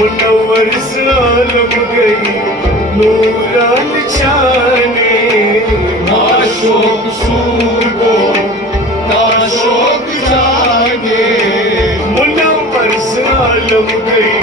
मुनव्वर सालम गई नूरान छाने नाशोक सूरगो नाशोक जाने मुनव्वर सालम गई